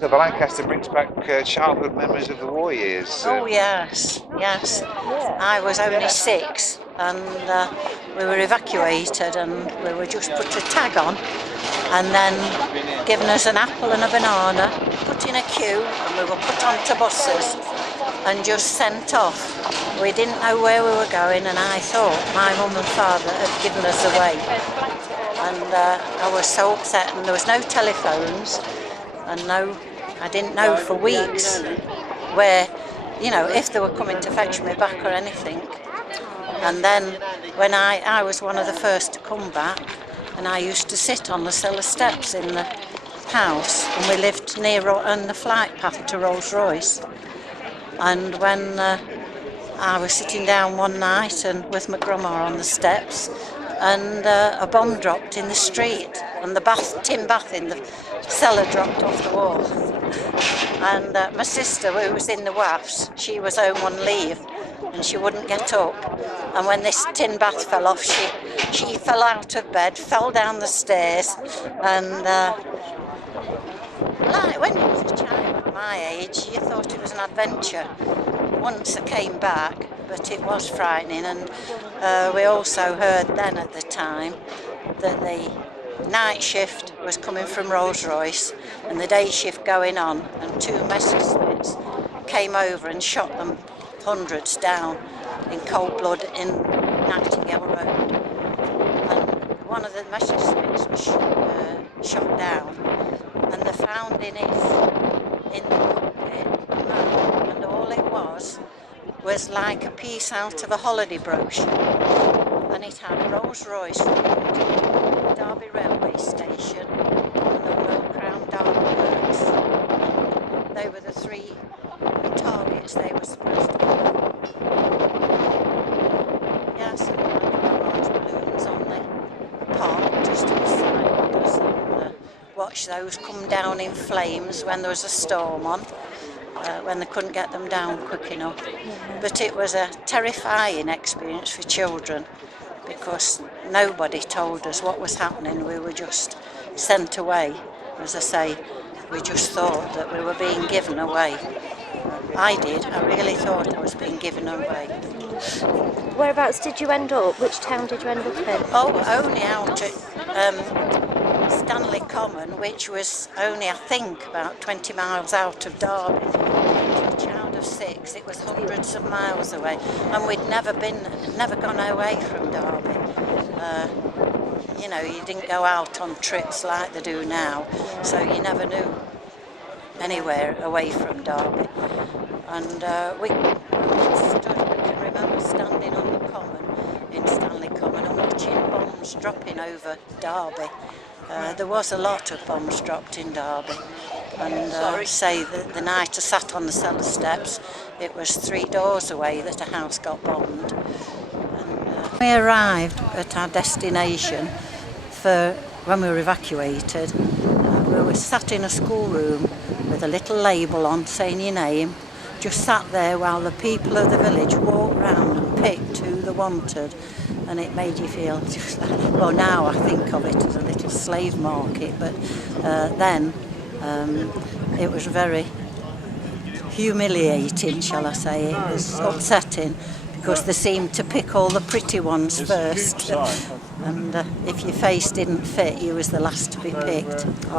So the Lancaster brings back childhood memories of the war years. Oh yes, yes. I was only 6 and we were evacuated and we were just put a tag on and then given us an apple and a banana, put in a queue and we were put onto buses and just sent off. We didn't know where we were going and I thought my mum and father had given us away. And I was so upset and there was no telephones and I didn't know for weeks where, you know, if they were coming to fetch me back or anything. And then when I was one of the first to come back and I used to sit on the cellar steps in the house and we lived near on the flight path to Rolls-Royce. And when I was sitting down one night and with my grandma on the steps and a bomb dropped in the street and the tin bath in the cellar dropped off the wall. And my sister, who was in the WAFs, she was home on leave and she wouldn't get up. And when this tin bath fell off, she fell out of bed, fell down the stairs, and like when you was a child at my age, you thought it was an adventure. Once I came back, but it was frightening, and we also heard then at the time that the night shift was coming from Rolls-Royce and the day shift going on, and 2 Messerschmitts came over and shot them hundreds down in cold blood in Nightingale Road. And one of the Messerschmitts was shot down and they found in the cockpit a map, and all it was like a piece out of a holiday brochure, and it had Rolls-Royce Road, Derby Railway Station and the Royal Crown Derby Works. They were the 3 targets they were supposed to go. Yes, and there were large balloons on the park just to the side of us, and watched those come down in flames when there was a storm on. When they couldn't get them down quick enough. But it was a terrifying experience for children because nobody told us what was happening. We were just sent away. As I say, we just thought that we were being given away. I did. I really thought I was being given away. Whereabouts did you end up? Which town did you end up in? Oh, only out at Stanley Common, which was only, I think, about 20 miles out of Derby. To a child of 6, it was hundreds of miles away, and we'd never gone away from Derby. You know, you didn't go out on trips like they do now, so you never knew anywhere away from Derby. And we can remember standing on the common in Stanley Common and watching bombs dropping over Derby. There was a lot of bombs dropped in Derby, and say the night I sat on the cellar steps, it was 3 doors away that a house got bombed. And we arrived at our destination for when we were evacuated. We were sat in a schoolroom with a little label on saying your name, just sat there while the people of the village walked round and picked who they wanted. And it made you feel just like, well, now I think of it as a little slave market, but then it was very humiliating, shall I say. It was upsetting because they seemed to pick all the pretty ones first, and if your face didn't fit, you was the last to be picked.